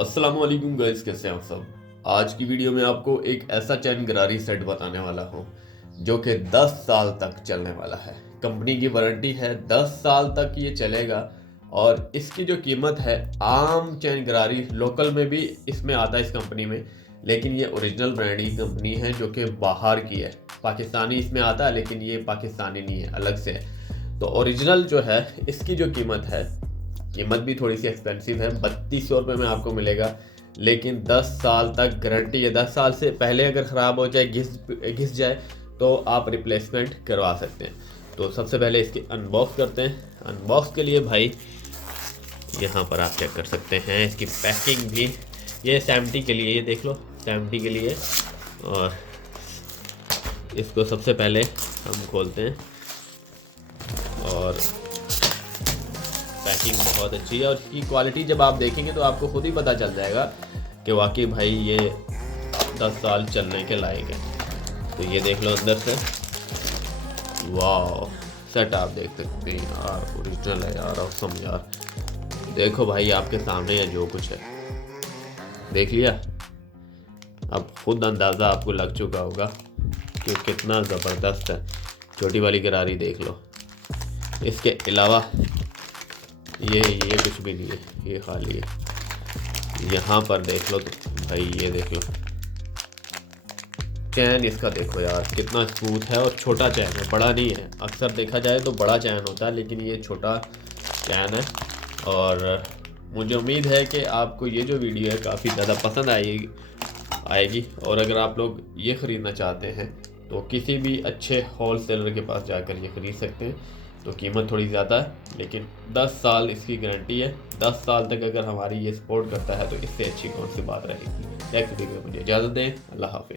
अस्सलामुअलैकुम गाइस, कैसे हैं आप सब। आज की वीडियो में आपको एक ऐसा चैन गरारी सेट बताने वाला हूँ जो कि 10 साल तक चलने वाला है। कंपनी की वारंटी है, 10 साल तक ये चलेगा। और इसकी जो कीमत है, आम चैन गरारी लोकल में भी इसमें आता है इस कंपनी में, लेकिन ये ओरिजिनल ब्रांड की कंपनी है जो कि बाहर की है। पाकिस्तानी इसमें आता है लेकिन ये पाकिस्तानी नहीं है, अलग से है। तो ओरिजिनल जो है इसकी जो कीमत भी थोड़ी सी एक्सपेंसिव है। 3200 रुपये में आपको मिलेगा, लेकिन 10 साल तक गारंटी है। 10 साल से पहले अगर ख़राब हो जाए, घिस जाए, तो आप रिप्लेसमेंट करवा सकते हैं। तो सबसे पहले इसकी अनबॉक्स करते हैं। अनबॉक्स के लिए भाई यहाँ पर आप चेक कर सकते हैं इसकी पैकिंग भी। ये 70 के लिए, ये देख लो 70 के लिए। और इसको सबसे पहले हम खोलते हैं और पैकिंग बहुत अच्छी है। और इसकी क्वालिटी जब आप देखेंगे तो आपको खुद ही पता चल जाएगा कि वाकई भाई ये 10 साल चलने के लायक है। तो ये देख लो अंदर से, वाह सेट आप देख सकते हैं यार, ओरिजिनल है यार, औसम यार। देखो भाई आपके सामने है जो कुछ है, देख लिया। अब खुद अंदाज़ा आपको लग चुका होगा कि कितना ज़बरदस्त है। छोटी वाली गरारी देख लो। इसके अलावा ये कुछ भी नहीं है, ये खाली है। यहाँ पर देख लो तो भाई ये देख लो चैन इसका, देखो यार कितना स्मूथ है। और छोटा चैन है, बड़ा नहीं है। अक्सर देखा जाए तो बड़ा चैन होता है, लेकिन ये छोटा चैन है। और मुझे उम्मीद है कि आपको ये जो वीडियो है काफ़ी ज़्यादा पसंद आएगी। और अगर आप लोग ये ख़रीदना चाहते हैं तो किसी भी अच्छे होल सेलर के पास जाकर ये ख़रीद सकते हैं। तो कीमत थोड़ी ज़्यादा है, लेकिन 10 साल इसकी गारंटी है। 10 साल तक अगर हमारी ये सपोर्ट करता है तो इससे अच्छी कौन सी बात रहेगी। नेक्स्ट वीडियो में मुझे इजाज़त दें। अल्लाह हाफ़िज़।